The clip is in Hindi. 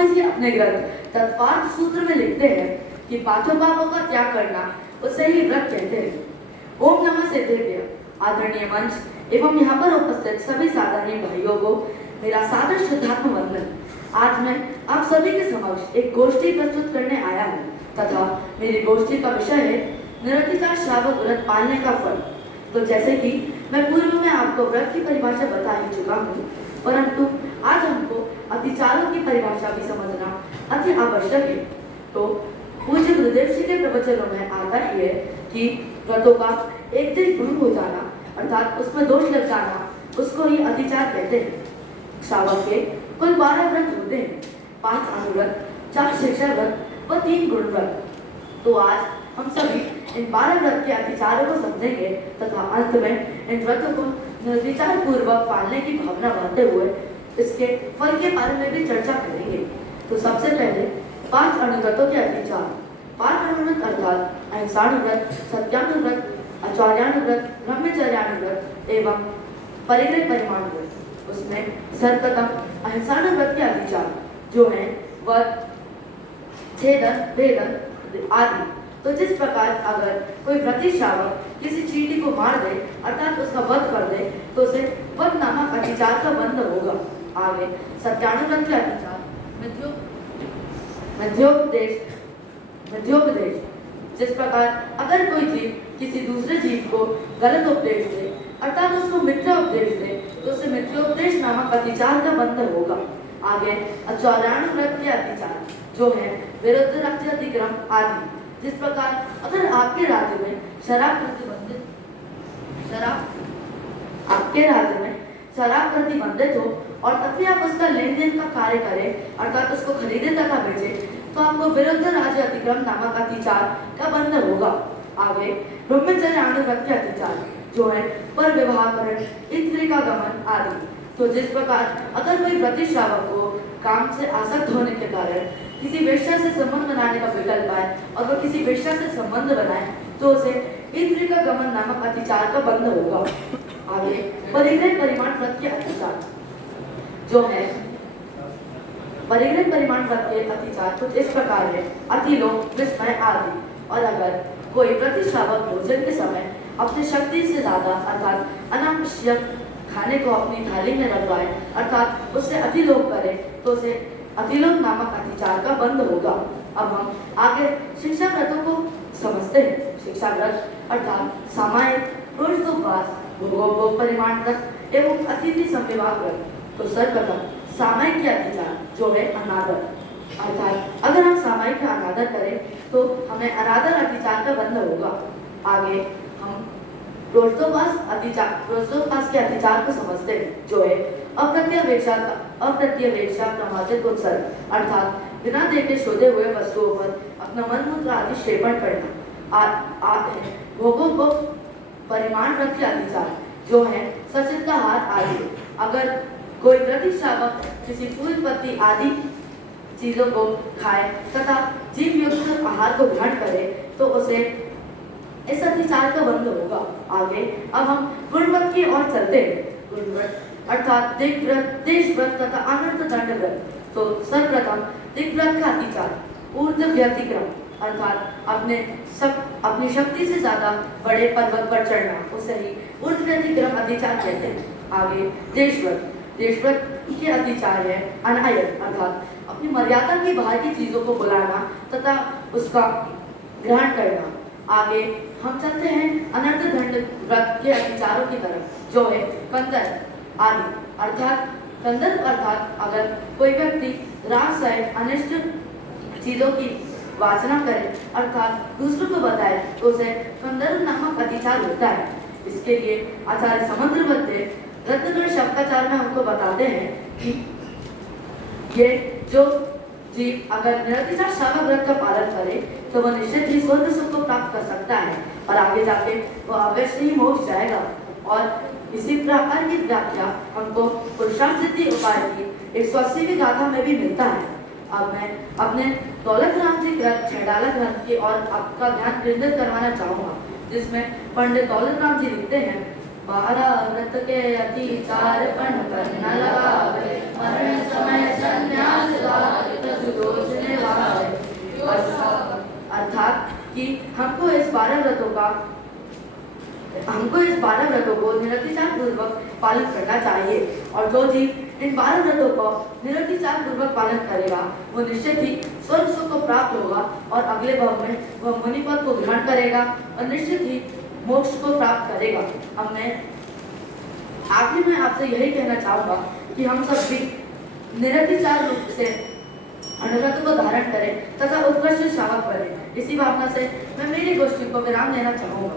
स्वामी जी अपने ग्रंथ तत्पार्थ सूत्र में लिखते हैं कि पांचों पापों का त्याग करना उसे ही व्रत कहते हैं। ओम नमः सिद्धेभ्य। आदरणीय मंच एवं यहाँ पर उपस्थित सभी साधारणीय भाइयों को मेरा सादर शुद्धात्म वंदन। आज मैं आप सभी के समक्ष एक गोष्ठी प्रस्तुत करने आया हूँ तथा मेरी गोष्ठी का विषय है निरतिचार श्रावक व्रत पालने का फल। तो जैसे कि मैं पूर्व में आपको व्रत की परिभाषा बता ही चुका हूँ, परंतु आज हमको अतिचारों की परिभाषा भी समझना अति आवश्यक है। तो पूज्य गुरुदेव जी के प्रवचनों में आता ही है कि व्रतों का एक दिन भंग हो जाना अर्थात उसमें दोष लग जाना, उसको ही अतिचार कहते हैं। श्रावक के कुल 12 व्रत होते हैं, 5 अनुव्रत, 4 शिक्षा व्रत व 3 गुण व्रत। तो आज हम सभी इन 12 व्रत के अतिचारों को समझेंगे तथा अंत में इन व्रतों को निर्विचार पूर्वक पालने की भावना बनाते हुए इसके फल के बारे में भी चर्चा करेंगे। तो सबसे पहले 5 अनुव्रतों के अतिचार। 5 अनुव्रत अर्थात अहिंसानुव्रत, सत्यानुव्रत, आचार्यानुव्रत, ब्रह्मचर्यानुव्रत एवं परिग्रह परिमाण व्रत। उसमें सर्वप्रथम अहिंसानुव्रत के अतिचार जो है वध, छेदन, भेदन आदि। तो जिस प्रकार अगर कोई व्रती श्रावक किसी चींटी को मार दे अर्थात उसका वध कर दे तो उसे वध नामक अतिचार का बंध होगा। आगे सत्यानुव्रत के अतिचार मध्योपदेश। जिस प्रकार अगर कोई जीव किसी दूसरे जीव को गलत उपदेश दे अर्थात उसको मिथ्या उपदेश दे तो उसे मिथ्योपदेश नामक अतिचार का बंध होगा। आगे आचार्यानुव्रत के अतिचार जो है विरुद्ध राज्य अतिक्रम आदि। जिस प्रकार अगर आपके राज्य में शराब प्रतिबंधित हो और तब भी आप उसका लेन देन का कार्य करें अर्थात उसको खरीदे तथा बेचे तो आपको विरुद्ध राज्य अतिक्रम नामक अतिचार का बंध होगा। आगे ब्रह्मचर्यानुव्रत के अतिचार जो है पर विवाहकरण, स्त्री का गमन आदि। तो जिस प्रकार अगर कोई व्रती श्रावक को काम से आसक्त होने के कारण किसी वेश्या से संबंध बनाने का विकल्प आए और वह किसी वेश्या से संबंध बनाए तो उसे इंद्रिय का गमन नामक अतिचार का बंध होगा। आगे परिग्रह परिमाण व्रत के अतिचार जो है परिग्रह परिमाण व्रत के अतिचार कुछ इस प्रकार है अतिलोभ, विस्मय आदि। और अगर कोई व्रती श्रावक भोजन के समय अपनी शक्ति से ज्यादा अर्थात अनावश्यक खाने को अपनी थाली में रखवाए अर्थात उससे अतिलोभ करे तो उसे अतिलोभ नामक अतिचार का बंध होगा। अब हम आगे शिक्षा व्रतों को समझते हैं। शिक्षा व्रत अर्थात सामायिक, रोजदोपवास, भोगोपभोग परिमाण व्रत एवं अतिथि संविवाह व्रत। तो सर्वप्रथम सामायिक के अतिचार जो है अनादर अर्थात अगर हम सामायिक का अनादर करें तो हमें अनादर अतिचार का बंध होगा। आगे हम रोजदोपवास के अतिचार को समझते हैं जो है अप्रत्यवेक्षा प्रमादित उत्सर्ग अर्थात बिना देखे शोधे हुए वस्तुओं पर अपना मन मूत्र आदि सेवन करना। भोगोपभोग परिमाण व्रत के अतिचार जो है सचित्ताहार आदि। अगर कोई व्रती श्रावक किसी फूल पत्ती आदि चीजों को खाए तथा जीव युक्त आहार को ग्रहण करे तो उसे इस अतिचार का बंध होगा। आगे अब हम गुणव्रत की ओर चलते हैं। गुणव्रत अर्थात दिग्व्रत, देशव्रत तथा अनर्थ दंड व्रत। तो सर्वप्रथम दिग्व्रत का अतिचार ऊर्ध्व व्यतिक्रम अर्थात अपनी शक्ति से ज्यादा बड़े पर्वत पर चढ़ना उसे ही ऊर्ध्व व्यतिक्रम अतिचार कहते हैं। आगे देशव्रत के अतिचार है अनायत अर्थात अपनी मर्यादा की बाहर की चीजों को बुलाना तथा उसका ग्रहण करना। आगे हम चलते हैं अनर्थ दंड व्रत के अतिचारों की तरफ जो है कंदर्प आदि अर्थात कंदर्प अर्थात अगर कोई व्यक्ति रास सहित अनिष्ट चीजों की वासना करे अर्थात दूसरों को बताए तो उसे कंदर्प नामक अतिचार होता है। इसके लिए आचार्य समुद्रवत रत्नगढ़ शब्दाचार में हमको बताते हैं कि ये जो जीव अगर निरतिचार श्रावक व्रत का पालन करे तो वह निश्चित ही स्वर्ग सुख को प्राप्त कर सकता है और आगे जाके वह अवश्य ही मोक्ष जाएगा। और इसी प्रकार की व्याख्या हमको पुरुषार्थ सिद्धि उपाय की 180वीं गाथा में भी मिलता है। अब मैं अपने दौलत राम जी ग्रंथ छेडाला ग्रंथ की और आपका ध्यान केंद्रित करवाना चाहूंगा जिसमें पंडित दौलत राम जी लिखते हैं 12 व्रत के अतिचार पण कर न लगावे मरण समय संन्यास व्रतों का हमको इस 12 व्रतों को निरतिचार पूर्वक पालन करना चाहिए और जो जीव इन 12 व्रतों को निरतिचार पूर्वक पालन करेगा वो निश्चित ही स्वर्ग सुख को प्राप्त होगा और अगले भाव में वह मुनि पद को ग्रहण करेगा और निश्चित ही मोक्ष को प्राप्त करेगा। हमने आखिर में आपसे यही कहना चाहूंगा कि हम सब भी निरतिचार रूप से अनुव्रत को धारण करें तथा उत्कृष्ट श्रावक बने। इसी भावना से मैं मेरी गोष्ठी को विराम देना चाहूंगा।